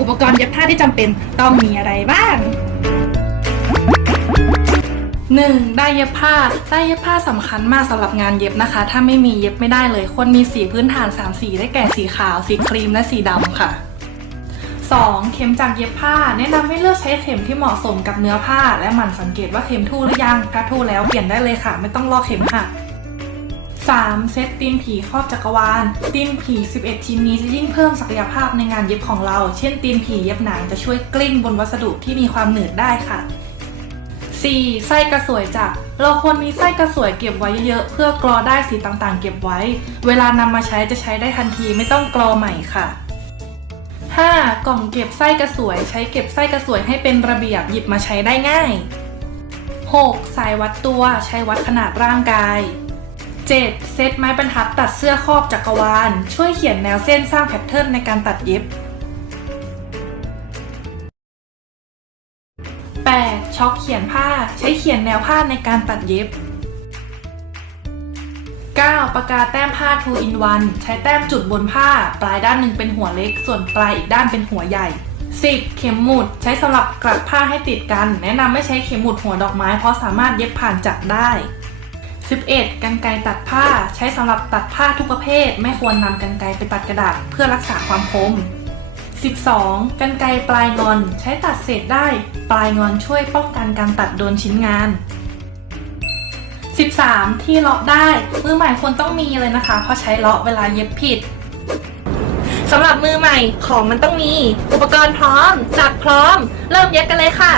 อุปกรณ์เย็บผ้าที่จำเป็นต้องมีอะไรบ้าง 1. ได้เย็บผ้าได้เย็บผ้าสำคัญมากสำหรับงานเย็บนะคะ ถ้าไม่มีเย็บไม่ได้เลย ควรมีสีพื้นฐาน 3 สีได้แก่สีขาว สีครีมและสีดำค่ะ 2. เข็มจากเย็บผ้า แนะนำให้เลือกใช้เข็มที่เหมาะสมกับเนื้อผ้า และหมั่นสังเกตว่าเข็มทู่หรือยังถ้าทู่แล้วเปลี่ยนได้เลยค่ะ ไม่ต้องรอเข็มหัก 3. เซตตีนผีครอบจักรวาลตีนผี 11 ชิ้นนี้จะยิ่งเพิ่มศักยภาพในงานเย็บของเรา เช่นตีนผีเย็บหนังจะช่วยกลิ้งบนวัสดุที่มีความหนืดได้ค่ะ 4. ไส้กระสวยจับเราควรมีไส้กระสวยเก็บไว้เยอะๆเพื่อกรอได้สีต่างๆ เก็บไว้ เวลานำมาใช้จะใช้ได้ทันทีไม่ต้องกรอใหม่ค่ะ 5. กล่องเก็บไส้กระสวย ใช้เก็บไส้กระสวยให้เป็นระเบียบหยิบมาใช้ได้ง่าย 6. สายวัดตัวใช้วัดขนาดร่างกาย 7. เซตไม้บรรทัดตัดเสื้อครอบจักรวาล ช่วยเขียนแนวเส้นสร้างแพทเทิร์นในการตัดเย็บ 8. ช็อคเขียนผ้าใช้เขียนแนวผ้าในการตัดเย็บ 9. ปากกาแต้มผ้า 2 in 1 ใช้แต้มจุดบนผ้า ปลายด้านหนึ่งเป็นหัวเล็ก ส่วนปลายอีกด้านเป็นหัวใหญ่ 10. เข็มหมุดใช้สำหรับกลัดผ้าให้ติดกัน แนะนำไม่ใช้เข็มหมุดหัวดอกไม้เพราะสามารถเย็บผ่านจักรได้ 11. กันไกตัดผ้าใช้สำหรับตัดผ้าทุกประเภท ไม่ควรนำกันไกไปตัดกระดาษเพื่อรักษาความคม 12. กันไกปลายงอนใช้ตัดเศษได้ ปลายงอนช่วยป้องกันการตัดโดนชิ้นงาน 13. ที่เลาะได้มือใหม่ควรต้องมีเลยนะคะ เพราะใช้เลาะเวลาเย็บผิดสำหรับมือใหม่ของมันต้องมี อุปกรณ์พร้อมจักรพร้อม เริ่มเย็บกันเลยค่ะ